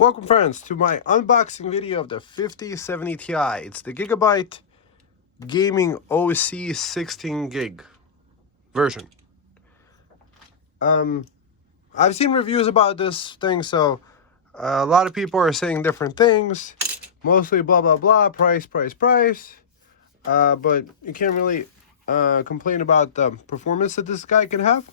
Welcome friends to my unboxing video of the 5070 Ti. It's the Gigabyte Gaming OC 16 gig version. I've seen reviews about this thing, so a lot of people are saying different things, mostly blah blah blah, price. But you can't really complain about the performance that this guy can have.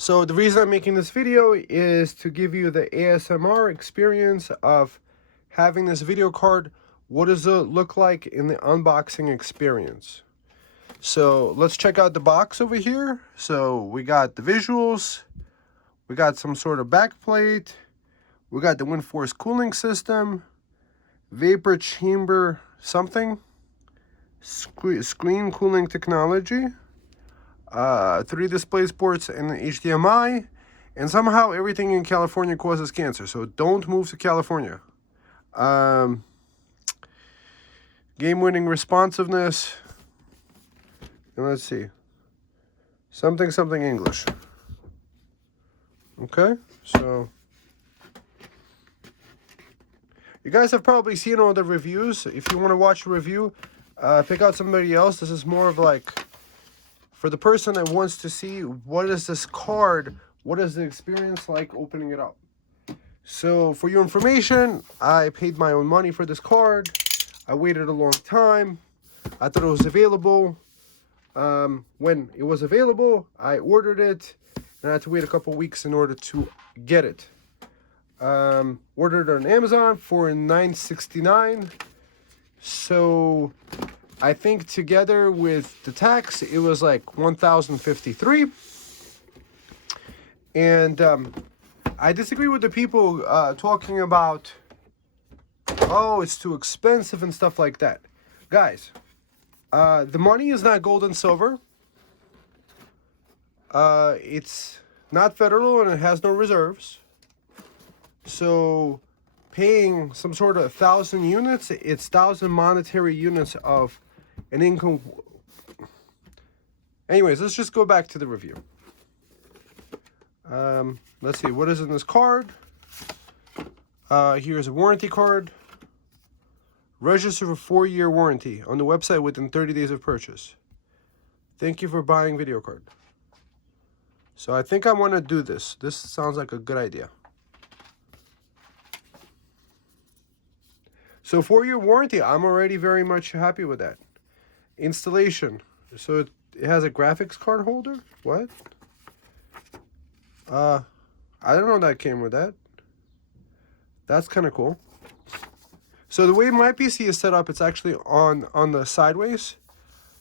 So the reason I'm making this video is to give you the ASMR experience of having this video card. What does it look like in the unboxing experience? So let's check out the box over here. So we got the visuals, we got some sort of back plate, we got the wind force cooling system, vapor chamber something, screen cooling technology, 3 display ports and an HDMI, and somehow everything in California causes cancer, so don't move to California. Game-winning responsiveness, and let's see, something English. Okay, so you guys have probably seen all the reviews. If you want to watch a review, pick out somebody else. This is more of like for the person that wants to see what is this card, what is the experience like opening it up. So for your information, I paid my own money for this card. I waited a long time. I thought it was available. When it was available, I ordered it, and I had to wait a couple weeks in order to get it. Ordered it on Amazon for $9.69. So I think together with the tax, it was like $1,053. And I disagree with the people talking about, oh, it's too expensive and stuff like that. Guys, the money is not gold and silver. It's not federal and it has no reserves. So paying some sort of 1,000 units, it's 1,000 monetary units of an income. Anyways, let's just go back to the review. Let's see, what is in this card? Here's a warranty card. Register for 4-year warranty on the website within 30 days of purchase. Thank you for buying video card. So I think I want to do this. This sounds like a good idea. So 4-year warranty, I'm already very much happy with that. Installation. So it has a graphics card holder? What? I don't know that came with that. That's kind of cool. So the way my PC is set up, it's actually on the sideways.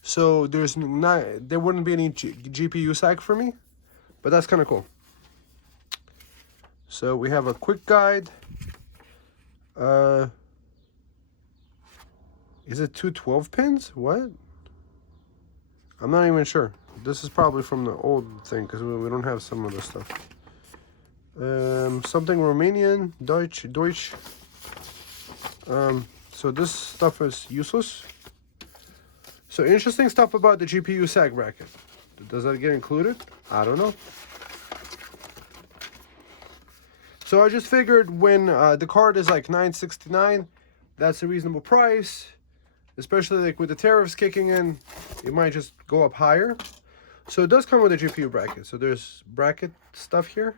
So there wouldn't be any GPU sag for me, but that's kind of cool. So we have a quick guide. Is it 2 12 pins? What? I'm not even sure. This is probably from the old thing because we don't have some of the stuff. Something Romanian, Deutsch. So this stuff is useless. So interesting stuff about the GPU sag bracket. Does that get included? I don't know. So I just figured when the card is like $9.69, that's a reasonable price. Especially like with the tariffs kicking in, it might just go up higher. So it does come with a GPU bracket. So there's bracket stuff here.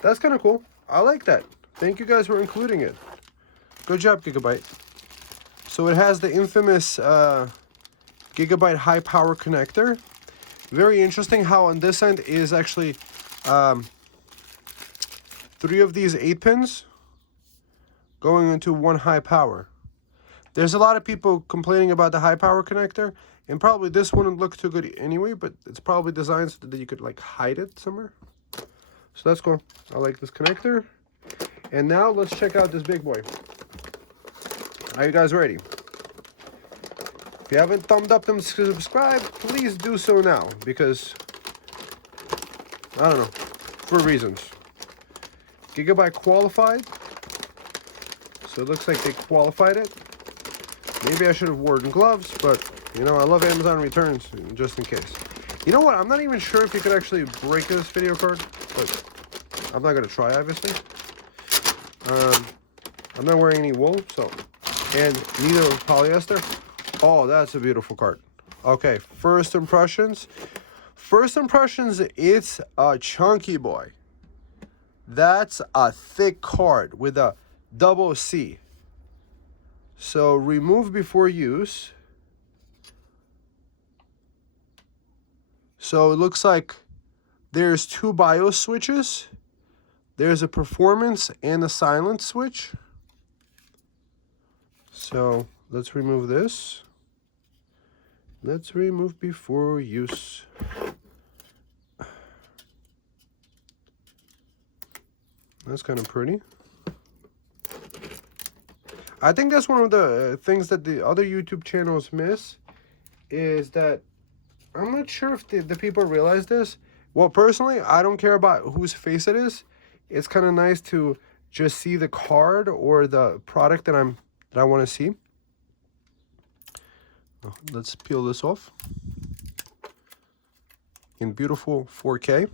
That's kind of cool. I like that. Thank you guys for including it. Good job, Gigabyte. So it has the infamous Gigabyte high power connector. Very interesting how on this end is actually 3 of these 8 pins going into one high power. There's a lot of people complaining about the high power connector, and probably this wouldn't look too good anyway, but it's probably designed so that you could like hide it somewhere. So that's cool. I like this connector. And now let's check out this big boy. Are you guys ready? If you haven't thumbed up and subscribed, please do so now, because I don't know, for reasons. Gigabyte qualified. So it looks like they qualified it. Maybe I should have worn gloves, but you know, I love Amazon returns just in case. You know what? I'm not even sure if you could actually break this video card, but I'm not gonna try, obviously. I'm not wearing any wool, so, and neither polyester. Oh, that's a beautiful card. Okay, first impressions. First impressions, it's a chunky boy. That's a thick card with a double C. So remove before use. So it looks like there's two BIOS switches. There's a performance and a silent switch. So let's remove this. Let's remove before use. That's kind of pretty. I think that's one of the things that the other YouTube channels miss, is that I'm not sure if the people realize this. Well, personally, I don't care about whose face it is. It's kind of nice to just see the card or the product that I want to see. Let's peel this off in beautiful 4K.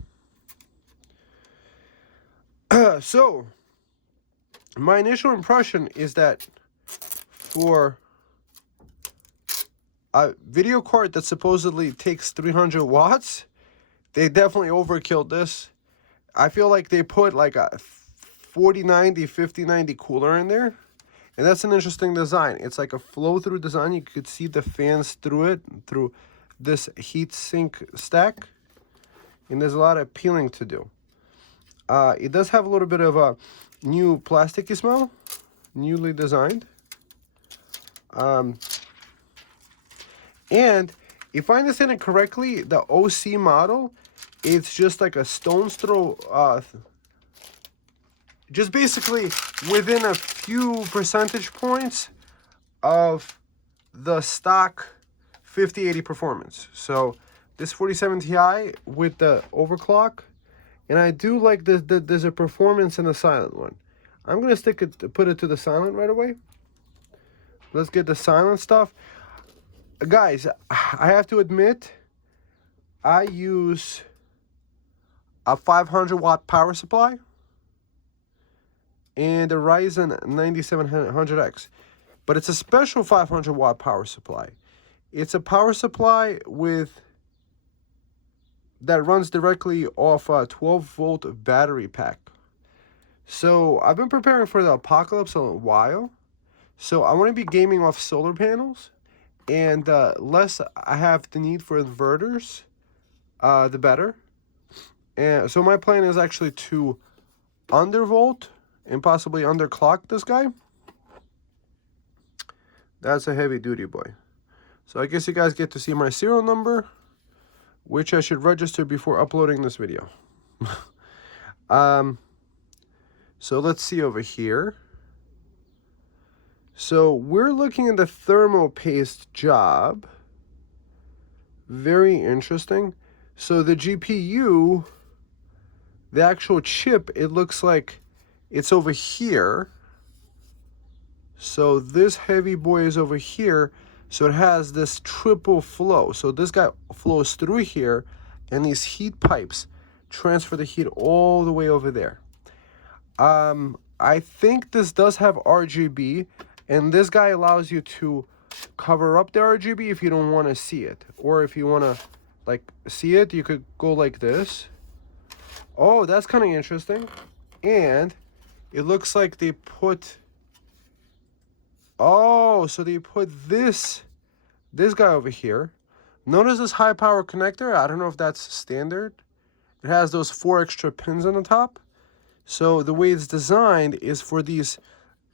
So, my initial impression is that for a video card that supposedly takes 300 watts, they definitely overkilled this. I feel like they put like a 4090, 5090 cooler in there. And that's an interesting design. It's like a flow-through design. You could see the fans through it, through this heatsink stack. And there's a lot of peeling to do. It does have a little bit of a new plasticky smell, newly designed. And if I understand it correctly, the OC model, it's just like a stone's throw, just basically within a few percentage points of the stock 5080 performance. So this 47 Ti with the overclock, and I do like there's a performance in the silent one. I'm gonna put it to the silent right away. Let's get the silent stuff. Guys, I have to admit, I use a 500 watt power supply and a Ryzen 9700X. But it's a special 500 watt power supply. It's a power supply that runs directly off a 12 volt battery pack. So I've been preparing for the apocalypse a while. So I want to be gaming off solar panels. And less I have the need for inverters, the better. And so my plan is actually to undervolt and possibly underclock this guy. That's a heavy duty boy. So I guess you guys get to see my serial number, which I should register before uploading this video. So let's see over here. So we're looking at the thermal paste job. Very interesting. So the GPU, the actual chip, it looks like it's over here. So this heavy boy is over here. So it has this triple flow. So this guy flows through here, and these heat pipes transfer the heat all the way over there. I think this does have RGB, and this guy allows you to cover up the RGB if you don't want to see it. Or if you want to like see it, you could go like this. Oh, that's kind of interesting. And it looks like they put, oh, so they put this guy over here. Notice this high power connector. I don't know if that's standard. It has those 4 extra pins on the top. So the way it's designed is for these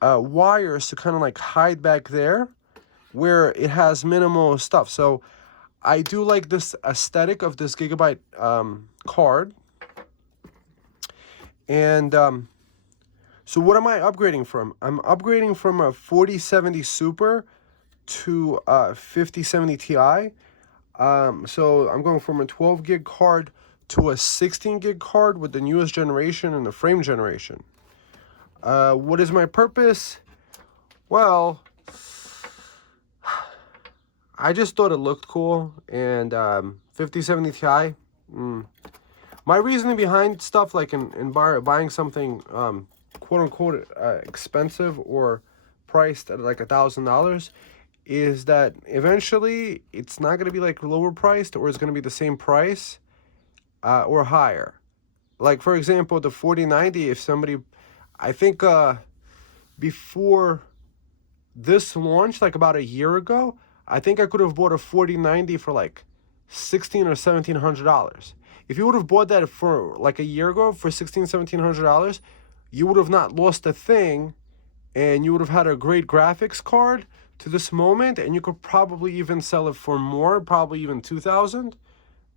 wires to kind of like hide back there where it has minimal stuff. So I do like this aesthetic of this Gigabyte card. And so what am I upgrading from? I'm upgrading from a 4070 Super to a 5070 Ti. So I'm going from a 12 gig card to a 16 gig card with the newest generation and the frame generation. What is my purpose? Well, I just thought it looked cool, and 5070 Ti, My reasoning behind stuff like in buying something quote unquote expensive or priced at like $1,000 is that eventually it's not going to be like lower priced, or it's going to be the same price or higher. Like for example, the 4090, if somebody, I think before this launched, like about a year ago, I think I could have bought a 4090 for like $1,600 or $1,700. If you would have bought that for like a year ago for $1,600, $1,700, you would have not lost a thing, and you would have had a great graphics card to this moment, and you could probably even sell it for more, probably even $2,000,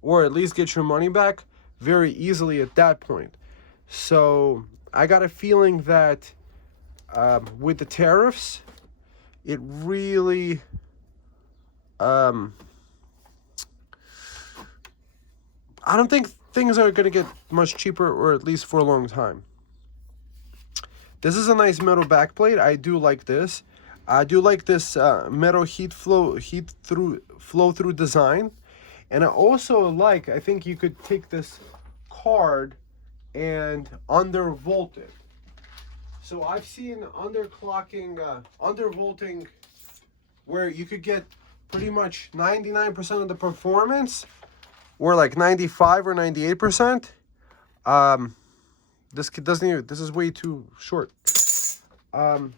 or at least get your money back very easily at that point. So I got a feeling that with the tariffs, it really I don't think things are going to get much cheaper, or at least for a long time. This is a nice metal backplate. I do like this. I do like this metal flow through design. And I also like, I think you could take this card and undervolt it. So I've seen undervolting where you could get pretty much 99% of the performance, or like 95 or 98%. This kid doesn't even, this is way too short. And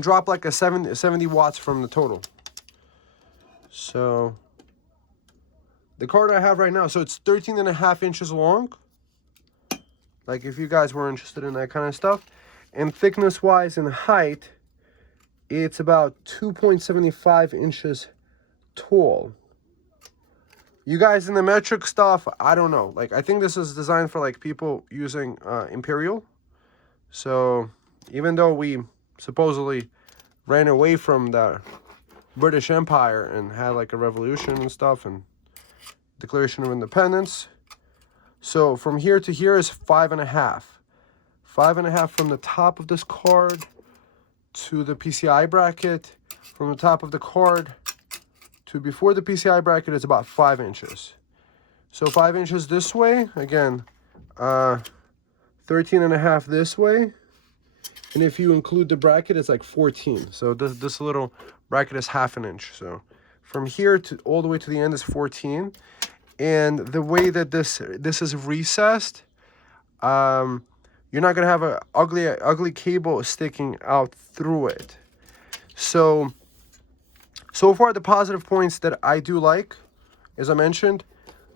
drop like a 70 watts from the total. So the card I have right now, so it's 13.5 inches long. Like if you guys were interested in that kind of stuff. And thickness wise and height, it's about 2.75 inches tall. You guys in the metric stuff, I don't know. Like, I think this is designed for like people using Imperial. So even though we supposedly ran away from the British Empire and had like a revolution and stuff and Declaration of Independence, so from here to here is 5.5. 5.5 from the top of this card to the PCI bracket. From the top of the card to before the PCI bracket is about 5 inches. So 5 inches this way, again, 13.5 this way. And if you include the bracket, it's like 14. So this little bracket is 1/2 inch. So from here to all the way to the end is 14. And the way that this is recessed, you're not gonna have a ugly cable sticking out through it. So far the positive points that I do like, as I mentioned,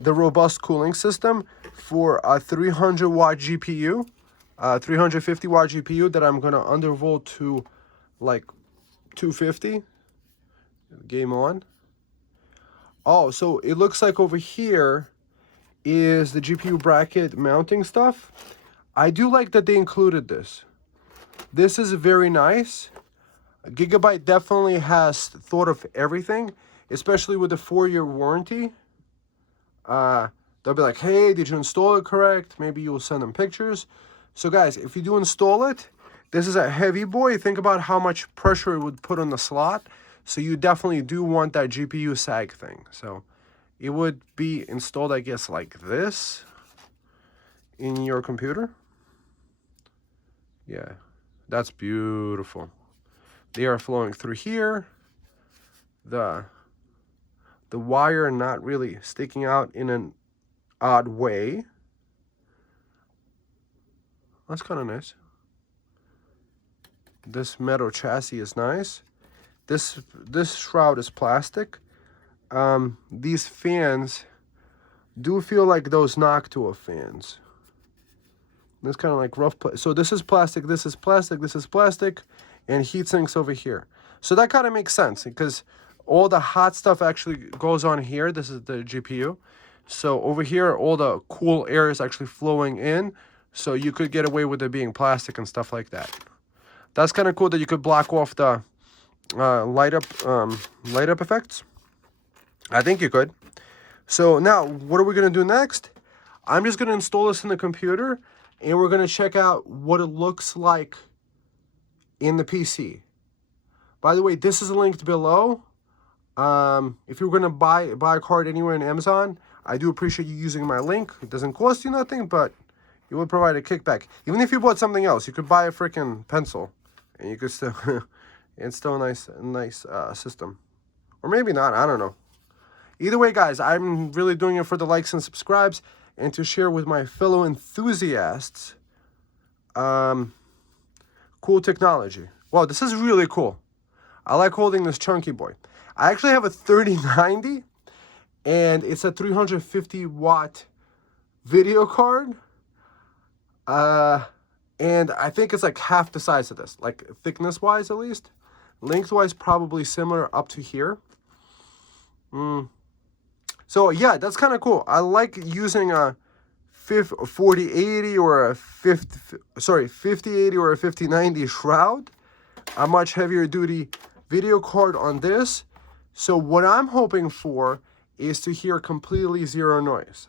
the robust cooling system for a 300 watt GPU, 350 watt GPU that I'm gonna undervolt to like 250. Game on. Oh, so it looks like over here is the GPU bracket mounting stuff. I do like that they included this. This is very nice. Gigabyte definitely has thought of everything, especially with the 4-year warranty. They'll be like, hey, did you install it correct? Maybe you'll send them pictures. So guys, if you do install it, this is a heavy boy. Think about how much pressure it would put on the slot. So you definitely do want that GPU sag thing. So it would be installed, I guess, like this in your computer. Yeah, that's beautiful. They are flowing through here. The wire not really sticking out in an odd way. That's kind of nice. This metal chassis is nice. This shroud is plastic. These fans do feel like those Noctua fans. This kind of like rough. So this is plastic. This is plastic. This is plastic. And heat sinks over here. So that kind of makes sense because all the hot stuff actually goes on here. This is the GPU. So over here, all the cool air is actually flowing in. So you could get away with it being plastic and stuff like that. That's kind of cool that you could block off the light up effects. I think you could. So now, what are we going to do next? I'm just going to install this in the computer, and we're going to check out what it looks like in the PC. By the way, this is linked below. If you're going to buy a card anywhere in Amazon, I do appreciate you using my link. It doesn't cost you nothing, but it will provide a kickback. Even if you bought something else, you could buy a freaking pencil, and you could still, it's still a nice system. Or maybe not, I don't know. Either way, guys, I'm really doing it for the likes and subscribes, and to share with my fellow enthusiasts cool technology. Wow, this is really cool. I like holding this chunky boy. I actually have a 3090, and it's a 350 watt video card. And I think it's like half the size of this, like thickness wise at least. Lengthwise probably similar up to here. So yeah, that's kind of cool. I like using a 4080 or a 5080 or a 5090 shroud, a much heavier duty video card on this. So what I'm hoping for is to hear completely zero noise.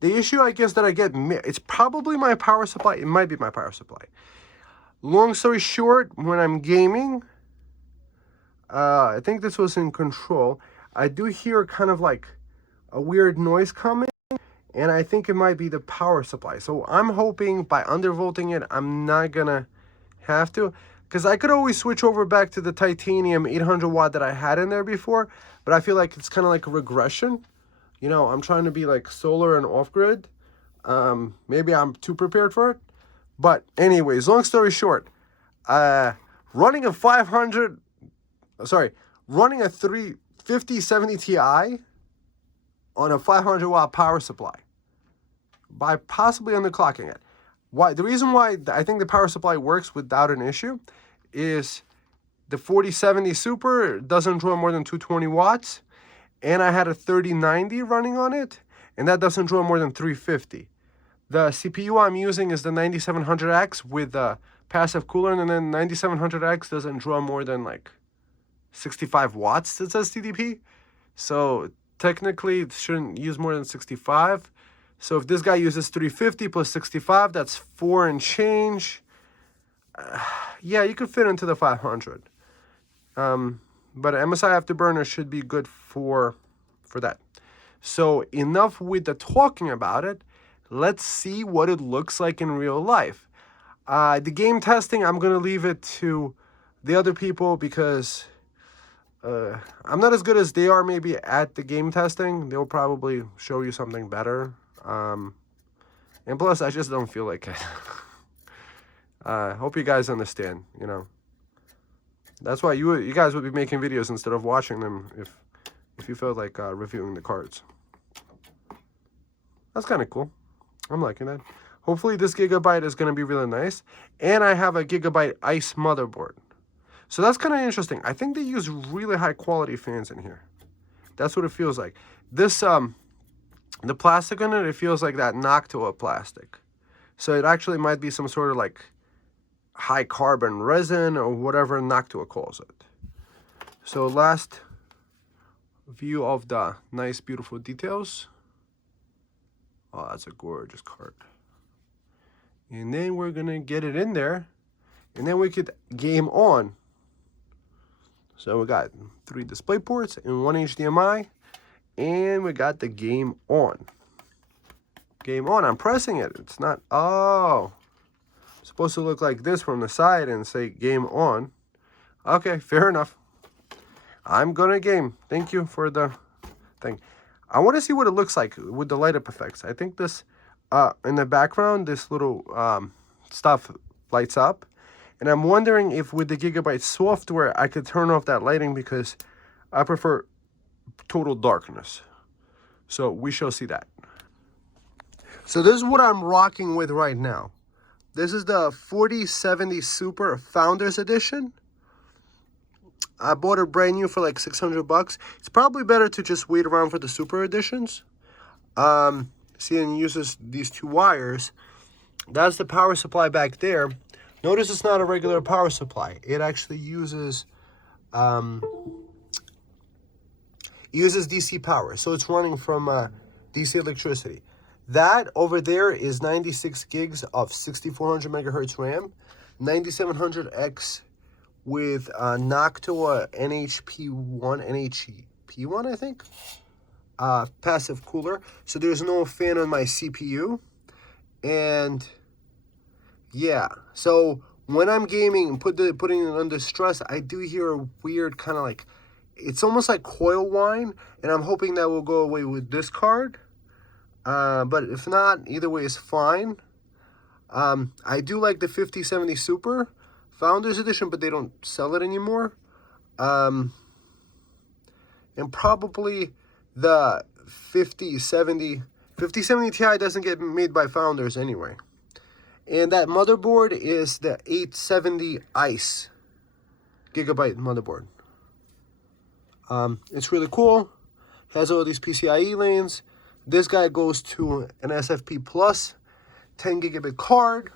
The issue, I guess, that I get, it's probably my power supply. It might be my power supply. Long story short, when I'm gaming, I think this was in control, I do hear kind of like a weird noise coming, and I think it might be the power supply. So I'm hoping by undervolting it, I'm not gonna have to, because I could always switch over back to the titanium 800 watt that I had in there before, but I feel like it's kind of like a regression. You know, I'm trying to be like solar and running I'm too prepared for it. But anyways, long story short, running a 5070 Ti on a 500 watt power supply by possibly underclocking it. Why? The reason why I think the power supply works without an issue is the 4070 Super doesn't draw more than 220 watts. And I had a 3090 running on it, and that doesn't draw more than 350. The CPU I'm using is the 9700X with a passive cooler, and then 9700X doesn't draw more than like 65 watts, it says TDP. So technically it shouldn't use more than 65. So if this guy uses 350 plus 65, that's 4 and change. Yeah, you could fit into the 500. But MSI Afterburner should be good for that. So enough with the talking about it. Let's see what it looks like in real life. The game testing, I'm going to leave it to the other people because I'm not as good as they are maybe at the game testing. They'll probably show you something better. And plus, I just don't feel like it. Hope you guys understand, you know. That's why you guys would be making videos instead of watching them if you felt like reviewing the cards. That's kind of cool. I'm liking that. Hopefully this Gigabyte is going to be really nice. And I have a Gigabyte Ice motherboard. So that's kind of interesting. I think they use really high quality fans in here. That's what it feels like. This, the plastic on it, it feels like that Noctua plastic. So it actually might be some sort of like high carbon resin or whatever Noctua calls it. So last view of the nice beautiful details. Oh, that's a gorgeous card. And then we're gonna get it in there, and then we could game on. So we got 3 display ports and 1 HDMI, and we got the game on. Game on, I'm pressing it. It's not, oh. It's supposed to look like this from the side and say game on. Okay, fair enough. I'm gonna game. Thank you for the thing. I want to see what it looks like with the light up effects. I think this, in the background, this little stuff lights up. And I'm wondering if with the Gigabyte software, I could turn off that lighting because I prefer total darkness. So we shall see that. So this is what I'm rocking with right now. This is the 4070 Super Founders Edition. I bought it brand new for like 600 bucks. It's probably better to just wait around for the Super Editions. See, and it uses these 2 wires. That's the power supply back there. Notice it's not a regular power supply. It actually uses DC power. So it's running from DC electricity. That over there is 96 gigs of 6400 megahertz RAM, 9700X with Noctua NHP1, I think. passive cooler, so there's no fan on my CPU. And yeah, so when I'm gaming and putting it under stress, I do hear a weird kind of like, it's almost like coil whine, and I'm hoping that will go away with this card. But if not, either way is fine. I do like the 5070 Super Founders Edition, but they don't sell it anymore. And probably the 5070 Ti doesn't get made by Founders anyway. And that motherboard is the 870 ICE Gigabyte motherboard. It's really cool. Has all these PCIe lanes. This guy goes to an SFP Plus 10 gigabit card.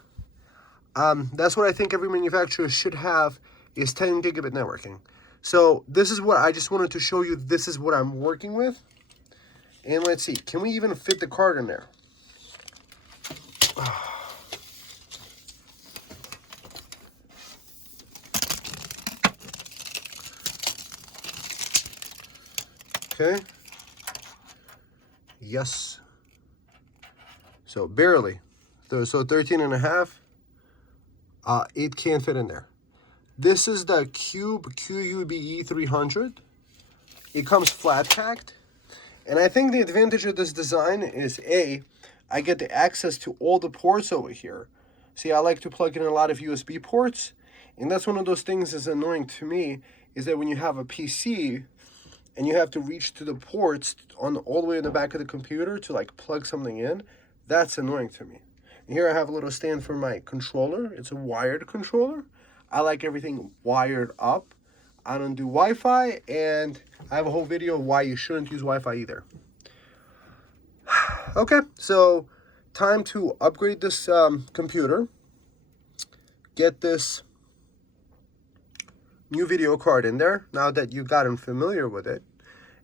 That's what I think every manufacturer should have, is 10 gigabit networking. So this is what I just wanted to show you. This is what I'm working with. And let's see, can we even fit the card in there? Okay. Yes. So barely. So 13 and a half. It can fit in there. This is the Cube QUBE 300. It comes flat packed. And I think the advantage of this design is I get the access to all the ports over here. See, I like to plug in a lot of USB ports. And that's one of those things that's annoying to me, is that when you have a PC and you have to reach to the ports all the way in the back of the computer to like plug something in, that's annoying to me. And here I have a little stand for my controller. It's a wired controller. I like everything wired up. I don't do Wi-Fi, and I have a whole video of why you shouldn't use Wi-Fi either. Okay, so time to upgrade this computer. Get this new video card in there, now that you've gotten familiar with it.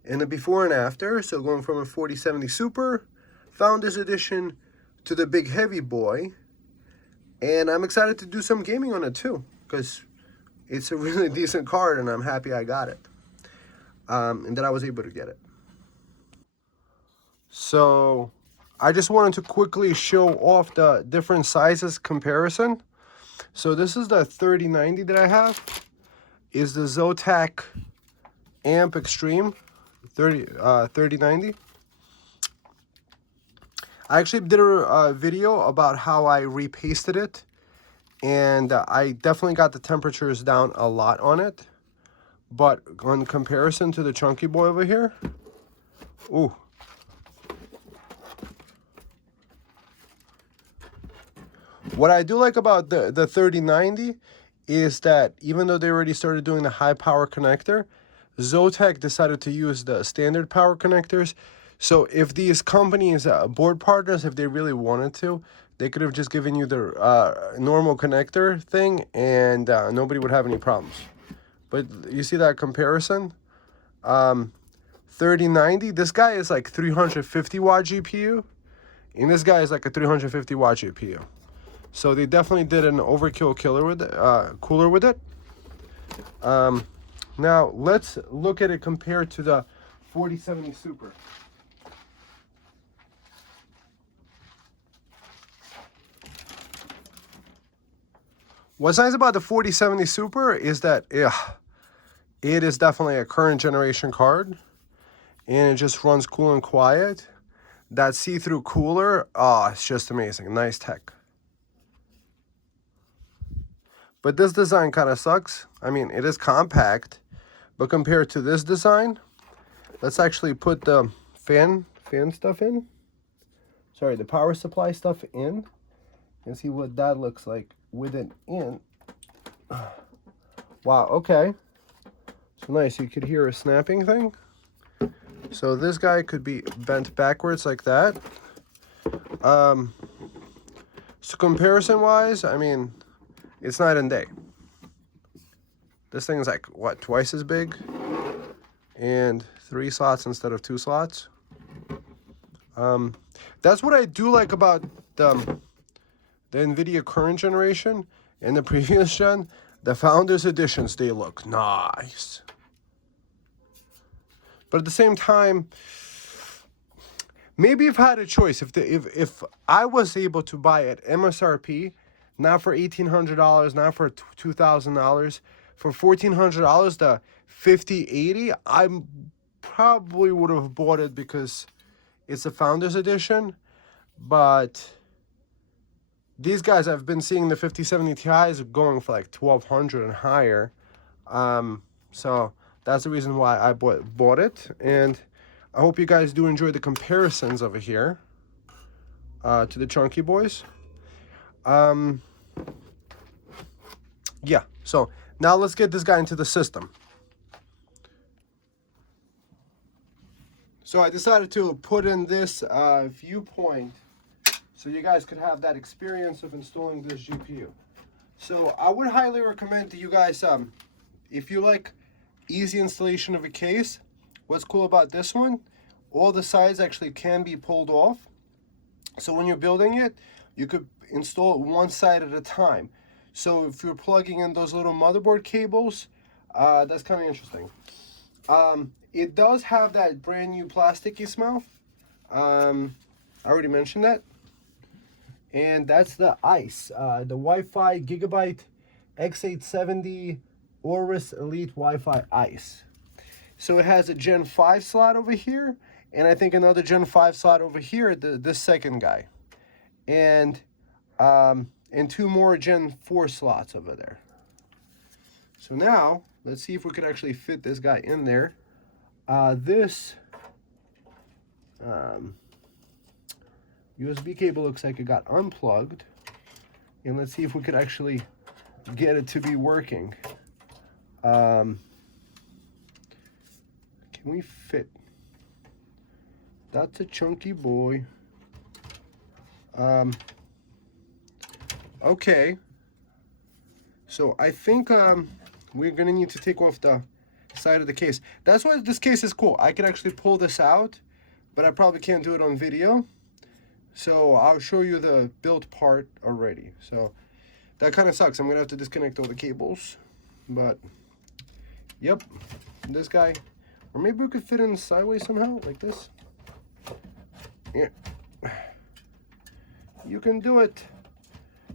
And the before and after, so going from a 4070 Super Founders Edition to the big heavy boy. And I'm excited to do some gaming on it too, because it's a really decent card and I'm happy I got it. And that I was able to get it. So I just wanted to quickly show off the different sizes comparison. So this is the 3090 that I have. Is the Zotac Amp Extreme 3090. I actually did a video about how I repasted it, and I definitely got the temperatures down a lot on it. But on comparison to the chunky boy over here, ooh. What I do like about the 3090 is that even though they already started doing the high power connector, Zotac decided to use the standard power connectors. So if these companies, board partners, if they really wanted to, they could have just given you the normal connector thing, and nobody would have any problems. But you see that comparison? 3090, this guy is like 350 watt GPU, and this guy is like a 350 watt GPU. So they definitely did an overkill cooler with it. Now let's look at it compared to the 4070 Super. What's nice about the 4070 Super is that it is definitely a current generation card, and it just runs cool and quiet. That see-through cooler, it's just amazing. Nice tech. But this design kind of sucks. I mean, it is compact, but compared to this design, let's actually put the fan stuff in. Sorry, the power supply stuff in, and see what that looks like with it in. Wow, okay. So nice, you could hear a snapping thing. So this guy could be bent backwards like that. So comparison-wise, I mean, it's night and day. This thing is like, what, twice as big? And 3 slots instead of 2 slots. That's what I do like about the NVIDIA current generation and the previous gen. The Founders Editions, they look nice. But at the same time, maybe if I had a choice, if I was able to buy at MSRP, not for $1,800, not for $2,000, for $1,400, the 5080, I probably would have bought it because it's a Founders Edition. But these guys, I've been seeing the 5070 Ti's going for like $1,200 and higher. So that's the reason why I bought it. And I hope you guys do enjoy the comparisons over here to the chunky boys. Yeah, so now let's get this guy into the system. So I decided to put in this viewpoint so you guys could have that experience of installing this GPU. So I would highly recommend to you guys, if you like easy installation of a case, what's cool about this one, all the sides actually can be pulled off. So when you're building it, you could install it one side at a time. So if you're plugging in those little motherboard cables, that's kind of interesting. It does have that brand new plasticky smell. I already mentioned that. And that's the ICE, the Wi-Fi Gigabyte X870 AORUS Elite Wi-Fi ICE. So it has a Gen 5 slot over here, and I think another Gen 5 slot over here, this second guy. And 2 more Gen 4 slots over there. So now, let's see if we could actually fit this guy in there. This USB cable looks like it got unplugged. And let's see if we could actually get it to be working. Can we fit? That's a chunky boy. Okay. So I think we're gonna need to take off the side of the case. That's why this case is cool. I could actually pull this out, but I probably can't do it on video. So I'll show you the built part already. So that kind of sucks. I'm gonna have to disconnect all the cables, but yep, this guy, or maybe we could fit in sideways somehow, like this. Yeah, you can do it.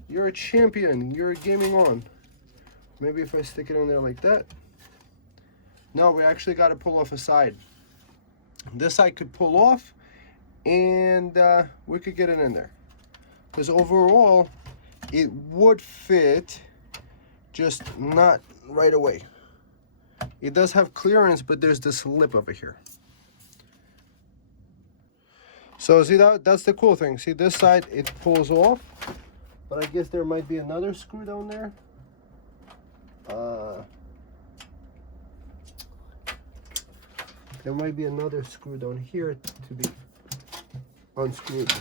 You're a champion. You're gaming on. Maybe if I stick it in there like that. No, we actually got to pull off a side. This side could pull off, and we could get it in there. Because overall, it would fit, just not right away. It does have clearance, but there's this lip over here. So see, that's the cool thing. See, this side, it pulls off, but I guess there might be another screw down there. There might be another screw down here to be unscrewed.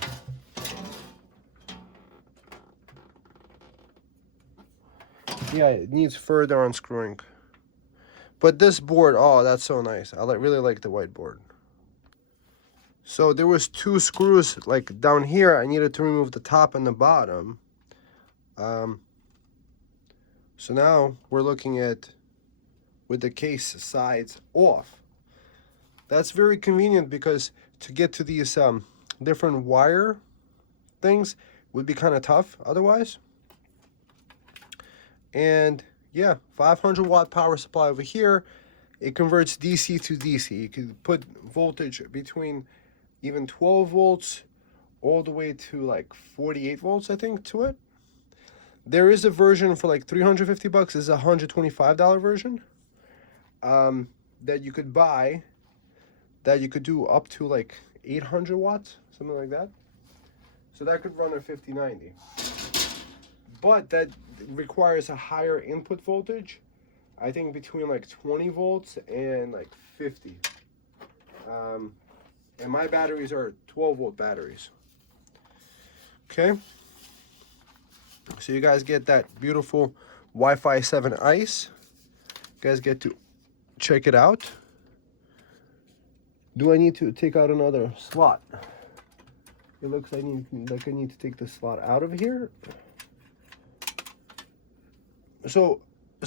Yeah, it needs further unscrewing. But this board, oh, that's so nice. I really like the white board. So there was 2 screws like down here. I needed to remove the top and the bottom. So now we're looking at with the case sides off. That's very convenient because to get to these different wire things would be kind of tough otherwise. And yeah, 500 watt power supply over here. It converts DC to DC. You could put voltage between even 12 volts all the way to like 48 volts, I think, to it. There is a version for like 350 bucks. This is a $125 version that you could buy, that you could do up to like 800 watts, something like that. So that could run a 5090. But that requires a higher input voltage. I think between like 20 volts and like 50. And my batteries are 12 volt batteries. Okay. So you guys get that beautiful Wi-Fi 7 ICE. You guys get to check it out. Do I need to take out another slot? It looks like I need to take the slot out of here. So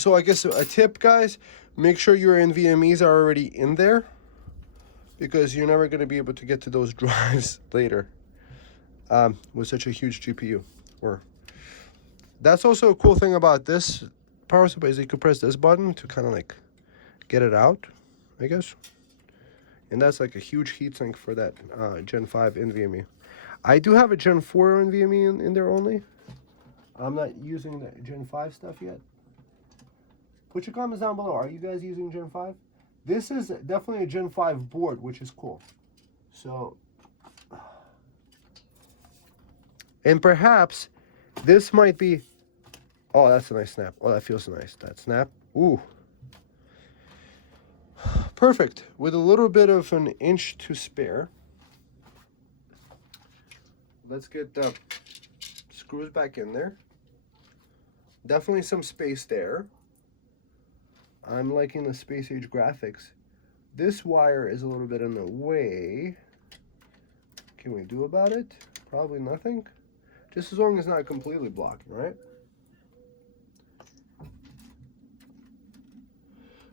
I guess a tip, guys, make sure your NVMEs are already in there. because you're never going to be able to get to those drives later with such a huge GPU. Or that's also a cool thing about this power supply is you could press this button to kind of like get it out, I guess. And that's like a huge heatsink for that Gen 5 NVMe. I do have a Gen 4 NVMe in there only. I'm not using the Gen 5 stuff yet. Put your comments down below. Are you guys using Gen 5? This is definitely a Gen 5 board, which is cool. So, and perhaps this might be, oh, that's a nice snap. Oh, that feels nice. That snap. Ooh. Perfect. With a little bit of an inch to spare. Let's get the screws back in there. Definitely some space there. I'm liking the space age graphics. This wire is a little bit in the way. Can we do about it? Probably nothing. Just as long as it's not completely blocking, right?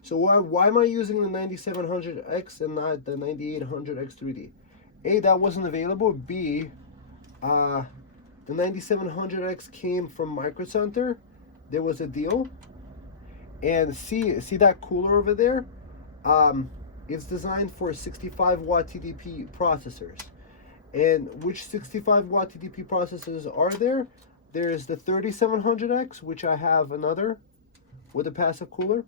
So why am I using the 9700X and not the 9800X 3D? A, that wasn't available. B, the 9700X came from Micro Center. There was a deal. And see that cooler over there? It's designed for 65 watt TDP processors. And which 65 watt TDP processors are there? There's the 3700X, which I have another with a passive cooler,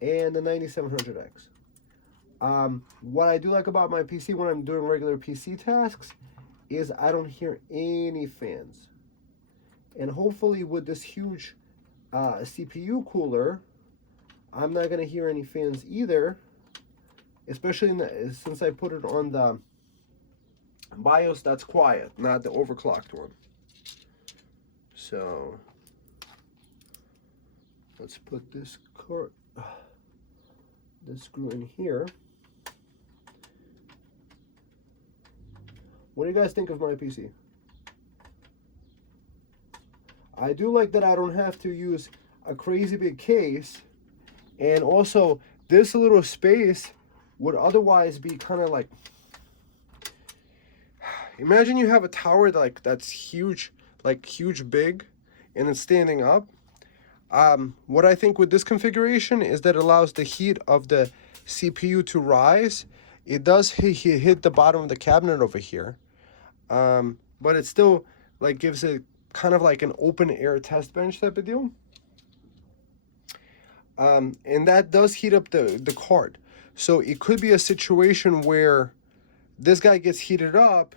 and the 9700X. What I do like about my PC when I'm doing regular PC tasks is I don't hear any fans. And hopefully with this huge CPU cooler, I'm not going to hear any fans either, especially since I put it on the BIOS that's quiet, not the overclocked one. So let's put this screw in here. What do you guys think of my PC? I do like that I don't have to use a crazy big case, and also this little space would otherwise be kind of like, imagine you have a tower that's huge, like huge big, and it's standing up. What I think with this configuration is that it allows the heat of the CPU to rise. It does hit the bottom of the cabinet over here, but it still like gives it kind of like an open air test bench type of deal. And that does heat up the card. So it could be a situation where this guy gets heated up,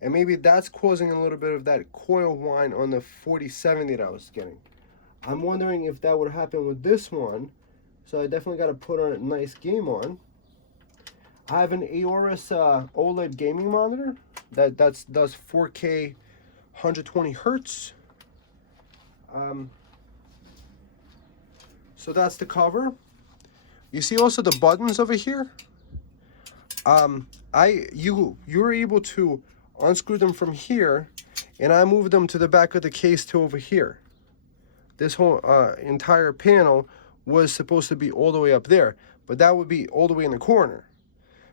and maybe that's causing a little bit of that coil whine on the 4070 that I was getting. I'm wondering if that would happen with this one. So I definitely got to put on a nice game on. I have an AORUS OLED gaming monitor that does 4K 120 hertz. So that's the cover. You see also the buttons over here. You're able to unscrew them from here, and I moved them to the back of the case to over here. This whole entire panel was supposed to be all the way up there, but that would be all the way in the corner.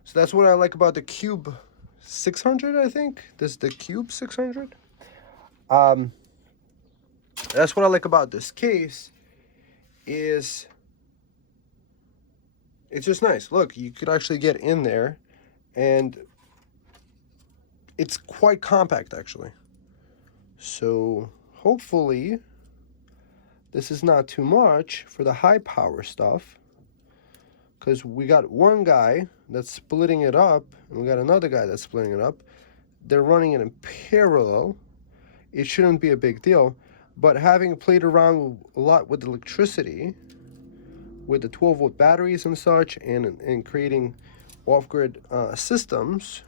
So that's what I like about the Cube 600, I think. This is the Cube 600. That's what I like about this case, is it's just nice. Look, you could actually get in there, and it's quite compact actually. So hopefully this is not too much for the high power stuff, because we got one guy that's splitting it up, and we got another guy that's splitting it up. They're running it in parallel. It shouldn't be a big deal, but having played around a lot with electricity, with the 12-volt batteries and such, and creating off-grid systems,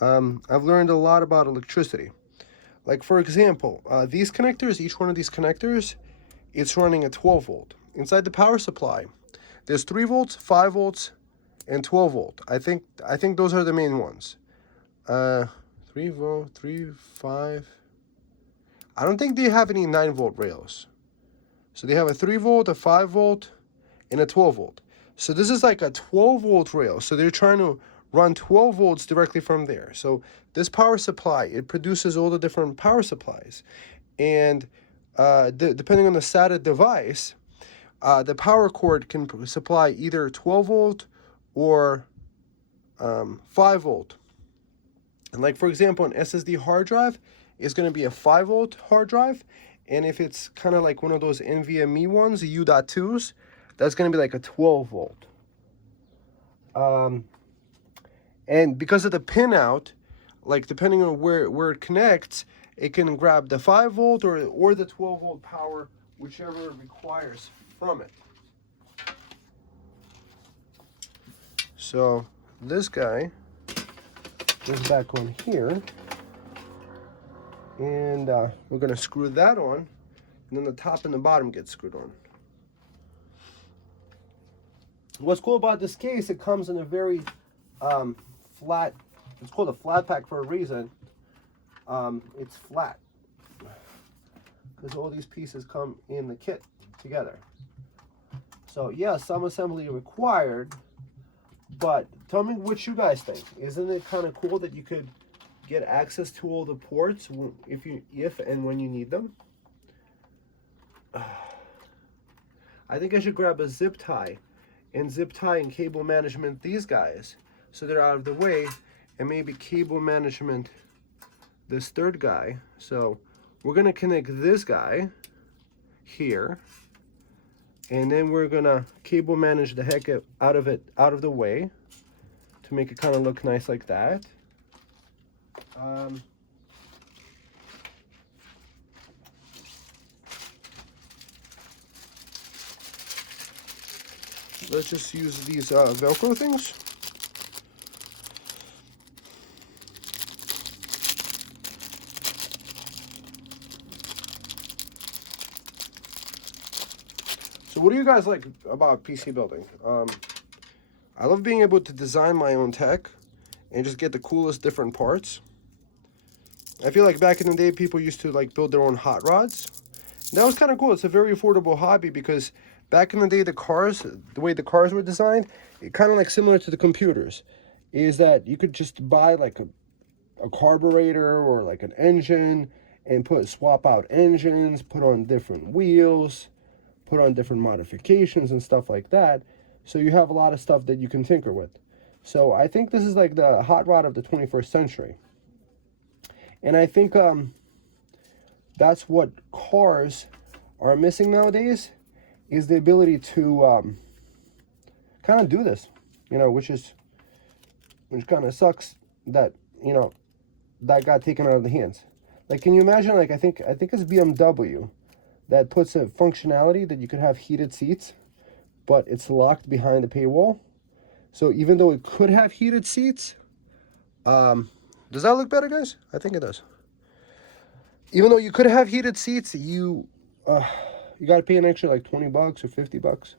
I've learned a lot about electricity. Like, for example, these connectors, each one of these connectors, it's running at 12 volt. Inside the power supply, there's 3 volts, 5 volts, and 12 volt. I think those are the main ones. 3 volt, 3, 5. I don't think they have any 9 volt rails. So they have a 3 volt, a 5 volt, and a 12 volt. So this is like a 12-volt rail. So they're trying to run 12 volts directly from there. So this power supply, it produces all the different power supplies. And depending on the SATA device, the power cord can supply either 12 volt or 5 volt. And like, for example, an SSD hard drive is going to be a 5 volt hard drive. And if it's kind of like one of those NVMe ones, the U.2s, that's going to be like a 12 volt. And because of the pinout, like depending on where it connects, it can grab the 5 volt or the 12 volt power, whichever it requires from it. So this guy goes back on here, and we're going to screw that on, and then the top and the bottom get screwed on. What's cool about this case, it comes in a very flat, it's called a flat pack for a reason. It's flat because all these pieces come in the kit together. So yeah, some assembly required, but tell me what you guys think. Isn't it kind of cool that you could get access to all the ports if and when you need them? I think I should grab a zip tie and cable management these guys so they're out of the way, and maybe cable management this third guy. So we're gonna connect this guy here, and then we're gonna cable manage the heck out of the way to make it kind of look nice like that. Let's just use these Velcro things. So what do you guys like about PC building? I love being able to design my own tech and just get the coolest different parts. I feel like back in the day, people used to like build their own hot rods. And that was kind of cool. It's a very affordable hobby because back in the day, the way the cars were designed, it kind of like similar to the computers, is that you could just buy like a carburetor or like an engine and swap out engines, put on different wheels, put on different modifications and stuff like that. So you have a lot of stuff that you can tinker with. So I think this is like the hot rod of the 21st century. And I think that's what cars are missing nowadays, is the ability to kind of do this, you know, which kind of sucks that, you know, that got taken out of the hands. Like, can you imagine, like, I think it's BMW that puts a functionality that you could have heated seats, but it's locked behind the paywall. So even though it could have heated seats, does that look better, guys? I think it does. Even though you could have heated seats, you got to pay an extra like 20 bucks or 50 bucks.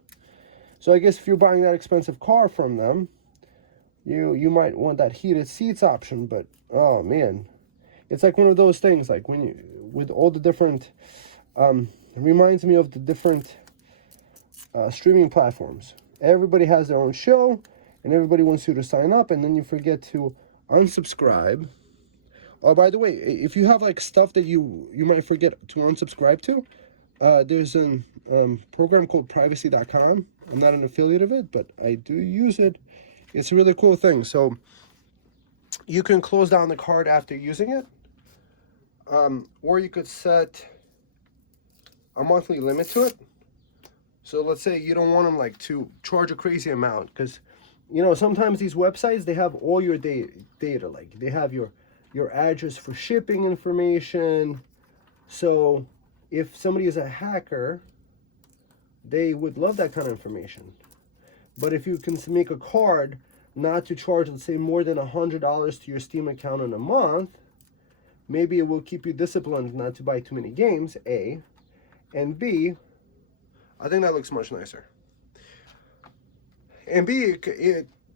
So I guess if you're buying that expensive car from them, you might want that heated seats option. But oh man, it's like one of those things, like with all the different, it reminds me of the different streaming platforms. Everybody has their own show and everybody wants you to sign up, and then you forget to unsubscribe. Oh, by the way, if you have like stuff that you might forget to unsubscribe to, there's a program called privacy.com. I'm not an affiliate of it, but I do use it. It's a really cool thing. So you can close down the card after using it, or you could set a monthly limit to it. So let's say you don't want them like to charge a crazy amount, because you know sometimes these websites, they have all your data, like they have your address for shipping information. So if somebody is a hacker, they would love that kind of information. But if you can make a card not to charge, let's say, more than $100 to your Steam account in a month, maybe it will keep you disciplined not to buy too many games, A. And B, I think that looks much nicer. And B,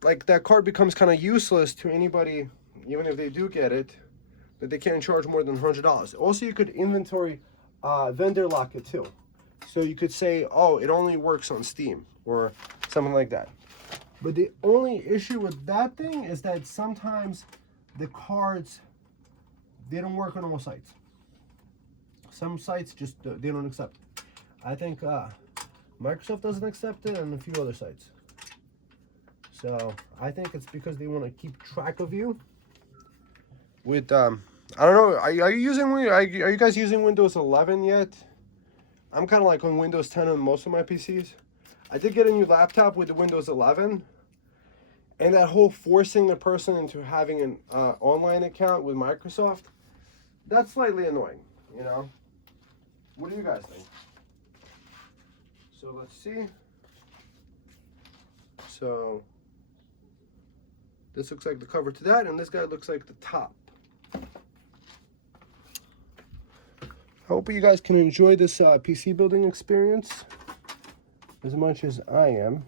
like that card becomes kind of useless to anybody, even if they do get it, that they can't charge more than $100. Also, you could inventory vendor lock it too. So you could say, oh, it only works on Steam, or something like that. But the only issue with that thing is that sometimes the cards, they don't work on all sites. Some sites just, they don't accept it. I think Microsoft doesn't accept it, and a few other sites. So I think it's because they want to keep track of you. With I don't know, are you guys using Windows 11 yet? I'm kind of like on Windows 10 on most of my PCs. I did get a new laptop with the Windows 11, and that whole forcing the person into having an online account with Microsoft, that's slightly annoying, you know? What do you guys think? So let's see. So this looks like the cover to that, and this guy looks like the top. I hope you guys can enjoy this PC building experience as much as I am.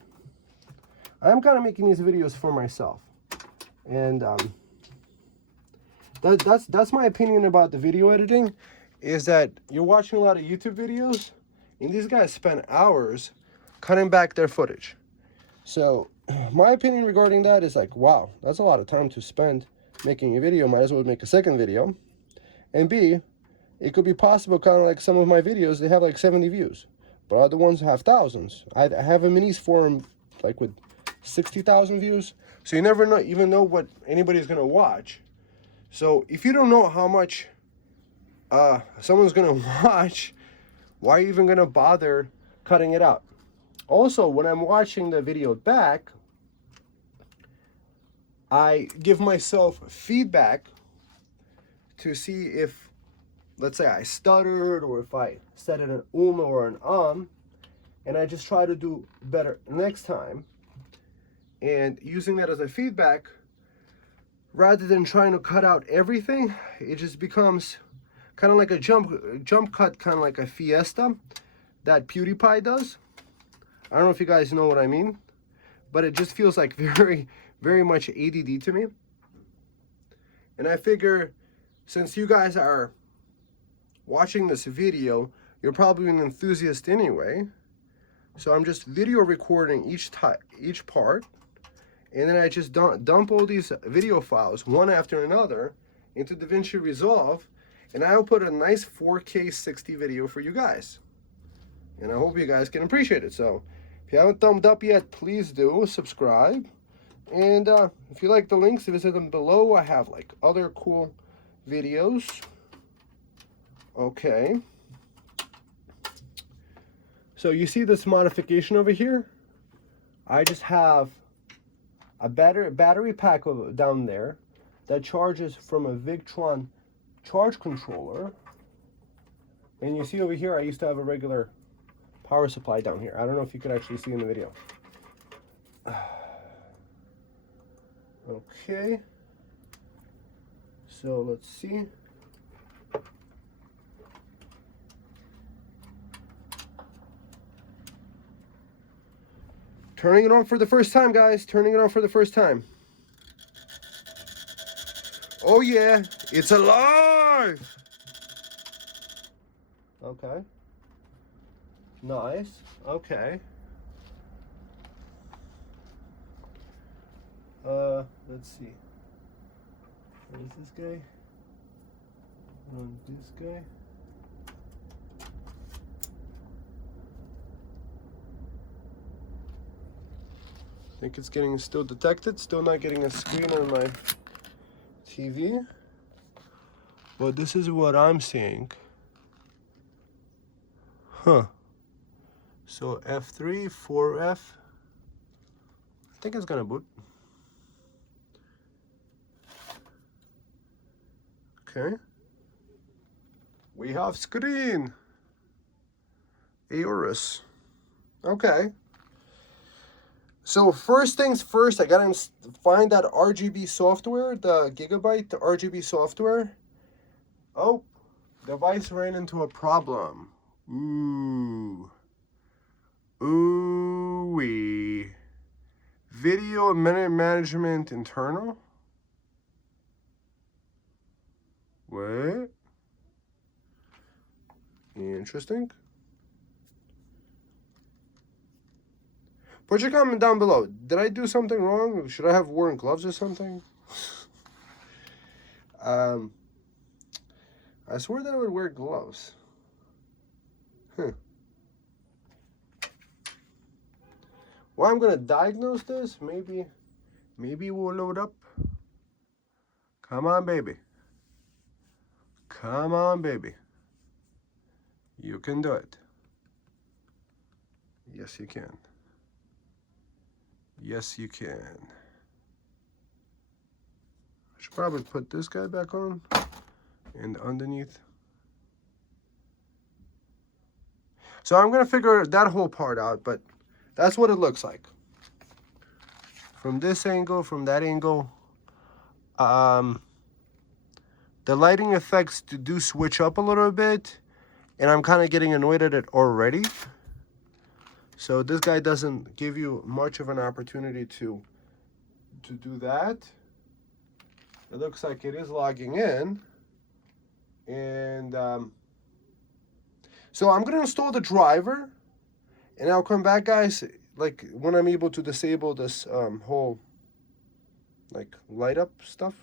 I'm kind of making these videos for myself, and that's my opinion about the video editing, is that you're watching a lot of YouTube videos, and these guys spend hours cutting back their footage. So my opinion regarding that is like, wow, that's a lot of time to spend making a video. Might as well make a second video. And B, it could be possible, kind of like some of my videos, they have like 70 views, but other ones have thousands. I have a minis forum like with 60,000 views, so you never even know what anybody's gonna watch. So if you don't know how much someone's gonna watch, why are you even gonna bother cutting it out? Also, when I'm watching the video back, I give myself feedback to see if, let's say, I stuttered, or if I said an or an and I just try to do better next time. And using that as a feedback, rather than trying to cut out everything, it just becomes kind of like a jump cut, kind of like a fiesta that PewDiePie does. I don't know if you guys know what I mean, but it just feels like very, very much ADD to me. And I figure, since you guys are watching this video, you're probably an enthusiast anyway. So I'm just video recording each part, and then I just dump all these video files one after another into DaVinci Resolve, and I'll put a nice 4K 60 video for you guys. And I hope you guys can appreciate it. So if you haven't thumbed up yet, please do subscribe. And if you like the links, visit them below. I have like other cool videos. Okay. So you see this modification over here? I just have a battery pack down there that charges from a Victron charge controller. And you see over here, I used to have a regular power supply down here. I don't know if you could actually see in the video. Okay. So let's see. Turning it on for the first time, guys. Turning it on for the first time. Oh yeah, it's alive! Okay. Nice. Okay. Let's see. What is this guy? This guy. I think it's getting still detected. Still not getting a screen on my TV. But this is what I'm seeing. Huh. So F3, 4F. I think it's gonna boot. Okay. We have screen. AORUS. Okay. So first things first, I gotta find that RGB software, the Gigabyte RGB software. Oh, device ran into a problem. Ooh. Ooh-wee. Video management internal? What? Interesting. Put your comment down below. Did I do something wrong? Should I have worn gloves or something? I swore that I would wear gloves. Huh. Well, I'm gonna diagnose this. Maybe we'll load up. Come on, baby. Come on, baby. You can do it. Yes, you can. Yes, you can. I should probably put this guy back on and underneath. So I'm gonna figure that whole part out, but that's what it looks like. From this angle, from that angle. The lighting effects do switch up a little bit, and I'm kind of getting annoyed at it already. So this guy doesn't give you much of an opportunity to do that. It looks like it is logging in. And so I'm gonna install the driver, and I'll come back, guys, like when I'm able to disable this whole like light up stuff.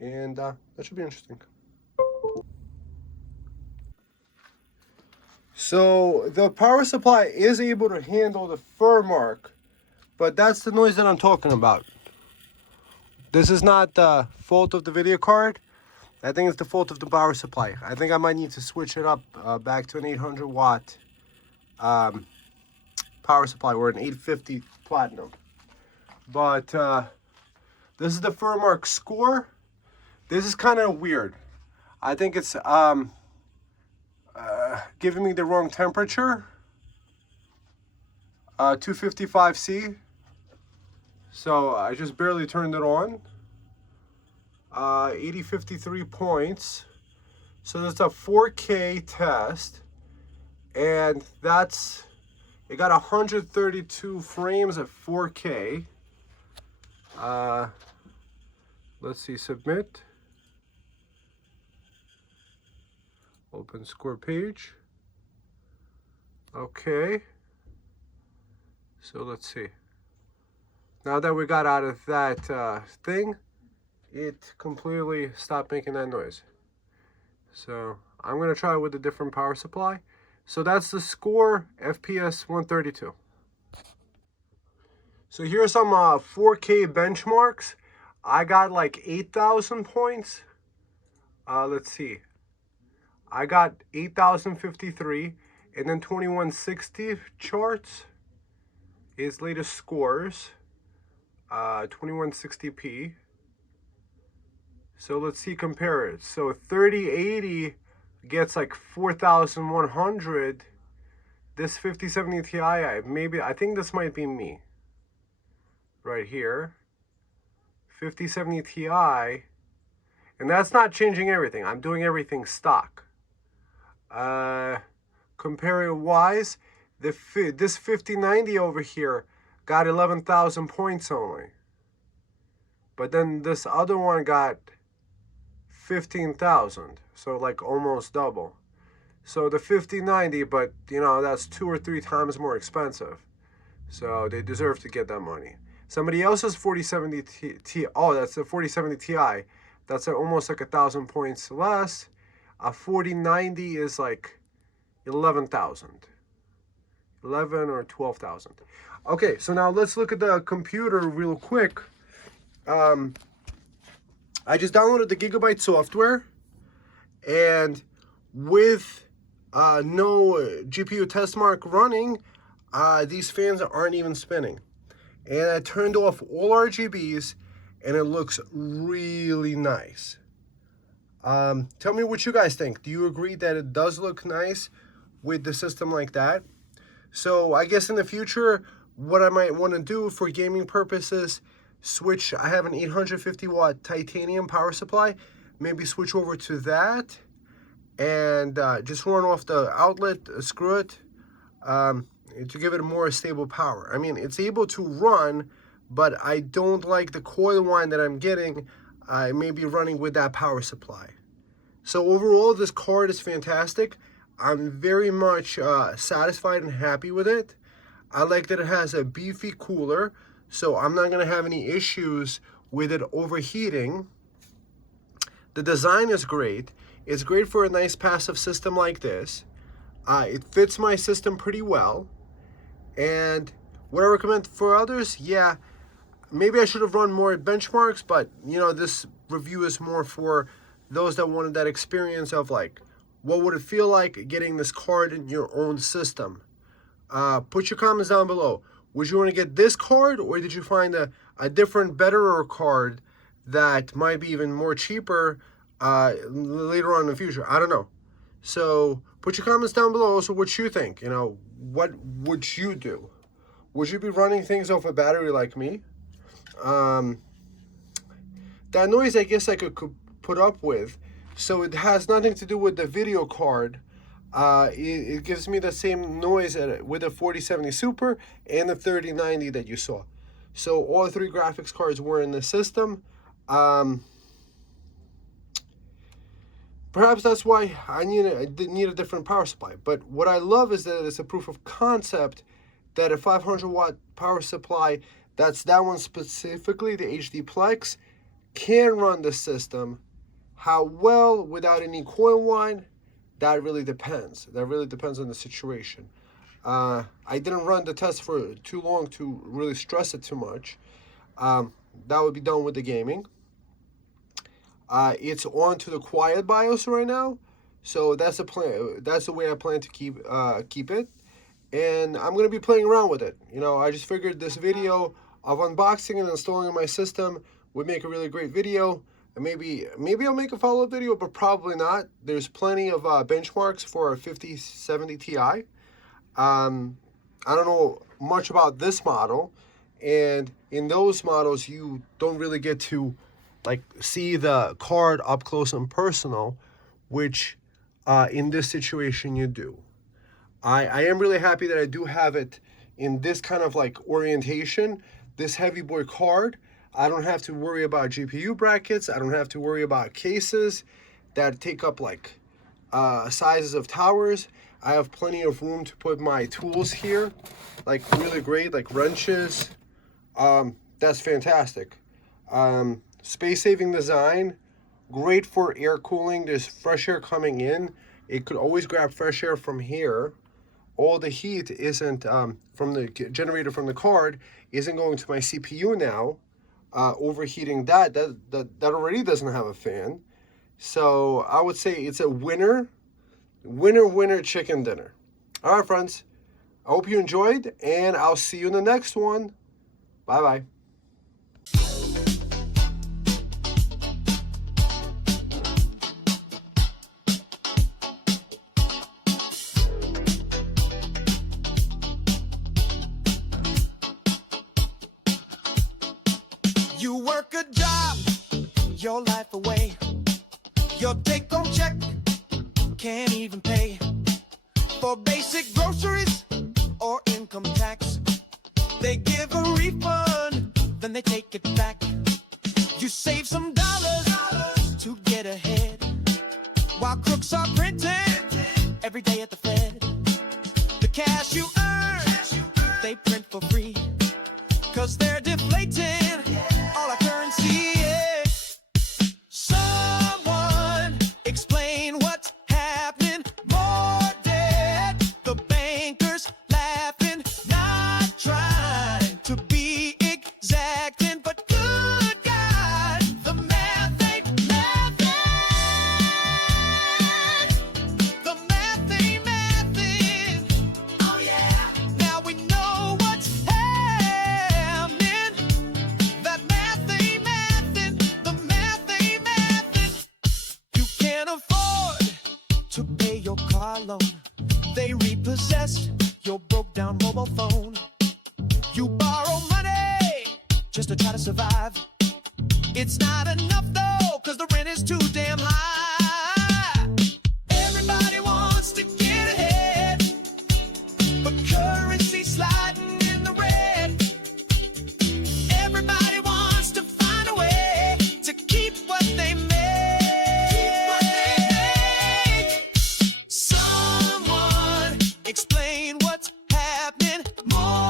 And that should be interesting. So the power supply is able to handle the Furmark, but that's the noise that I'm talking about. This is not the fault of the video card. I think it's the fault of the power supply. I think I might need to switch it up back to an 800 watt power supply or an 850 platinum. But this is the Furmark score. This is kind of weird. I think it's giving me the wrong temperature. 255C. So I just barely turned it on. 8053 points. So that's a 4K test. And it got 132 frames at 4K. Let's see, submit. Open score page. Okay. So let's see. Now that we got out of that thing, it completely stopped making that noise. So I'm going to try it with a different power supply. So that's the score, FPS 132. So here's some 4K benchmarks. I got like 8,000 points. Let's see. I got 8,053, and then 2160 charts is latest scores, 2160p. So let's see, compare it. So 3080 gets like 4,100. This 5070 Ti, I think this might be me. Right here. 5070 Ti, and that's not changing everything. I'm doing everything stock. Comparing wise, this 5090 over here got 11,000 points only. But then this other one got 15,000. So like almost double. So the 5090, but you know, that's 2 or 3 times more expensive. So they deserve to get that money. Somebody else's 4070 Ti, oh, that's the 4070 Ti. That's almost like 1,000 points less. A 4090 is like 11,000. 11 or 12,000. Okay, so now let's look at the computer real quick. I just downloaded the Gigabyte software, and with no GPU test mark running, these fans aren't even spinning. And I turned off all RGBs, and it looks really nice. Tell me what you guys think. Do you agree that it does look nice with the system like that? So I guess in the future, what I might want to do for gaming purposes, switch. I have an 850 watt titanium power supply. Maybe switch over to that and just run off the outlet, screw it, to give it a more stable power. I mean, it's able to run, but I don't like the coil whine that I'm getting. I may be running with that power supply. So overall, this card is fantastic. I'm very much satisfied and happy with it. I like that it has a beefy cooler, so I'm not going to have any issues with it overheating. The design is great. It's great for a nice passive system like this. It fits my system pretty well. And would I recommend for others? Yeah, maybe I should have run more benchmarks, but you know, this review is more for those that wanted that experience of like, what would it feel like getting this card in your own system? Put your comments down below. Would you want to get this card, or did you find a different, better card that might be even more cheaper later on in the future? I don't know. So put your comments down below also what you think. You know, what would you do? Would you be running things off a battery like me? That noise I guess I could put up with. So it has nothing to do with the video card. It gives me the same noise with the 4070 Super and the 3090 that you saw. So all three graphics cards were in the system. Perhaps that's why I need a different power supply. But what I love is that it's a proof of concept that a 500 watt power supply, that's that one specifically, the HD Plex, can run the system. How well without any coil whine, that really depends. That really depends on the situation. I didn't run the test for too long to really stress it too much. That would be done with the gaming. It's on to the quiet BIOS right now, so that's the plan. That's the way I plan to keep it, and I'm gonna be playing around with it. You know, I just figured this video of unboxing and installing my system would make a really great video. And maybe I'll make a follow-up video, but probably not. There's plenty of benchmarks for a 5070 Ti. I don't know much about this model, and in those models you don't really get to like see the card up close and personal, which in this situation you do. I am really happy that I do have it in this kind of like orientation, this heavy boy card. I don't have to worry about GPU brackets. I don't have to worry about cases that take up like sizes of towers. I have plenty of room to put my tools here, like really great, like wrenches. That's fantastic. Space-saving design, great for air cooling. There's fresh air coming in. It could always grab fresh air from here. All the heat isn't from the generator from the card isn't going to my CPU now, overheating that already doesn't have a fan. So I would say it's a winner chicken dinner. All right, friends. I hope you enjoyed, and I'll see you in the next one. Bye-bye. You work a job, your life away. Your take-home check can't even pay for basic groceries or income tax. They give a refund, then they take it back. You save some dollars to get ahead, while crooks are printing every day at the Fed. The cash you earn, they print for free, 'cause they're deflating all our currency. Yeah. Someone explain what's happening. More debt, the bankers laughing, not trying to be exacting, but good God, the math ain't mathing. The math ain't mathing. Oh yeah. Now we know what's happening. That math ain't mathing. The math ain't mathing. You can't afford to pay your car loan. They repossessed your broke down mobile phone. You borrow money just to try to survive. It's not enough though, 'cause the rent is too damn high. Everybody wants to get ahead, but currency sliding in the red. Everybody wants to find a way to keep what they make. Someone explain what's happening. More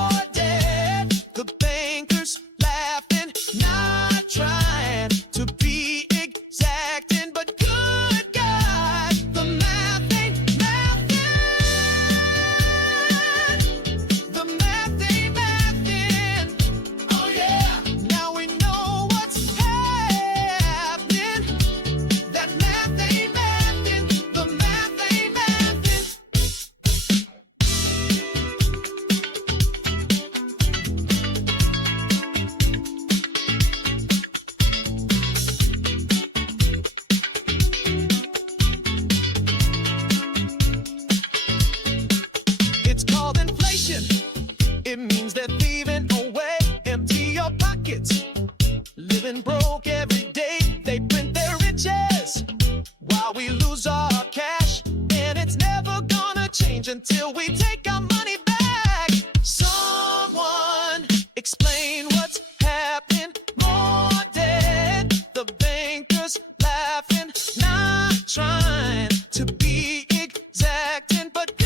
change until we take our money back. Someone explain what's happening. More dead, the bankers laughing. Not trying to be exacting, but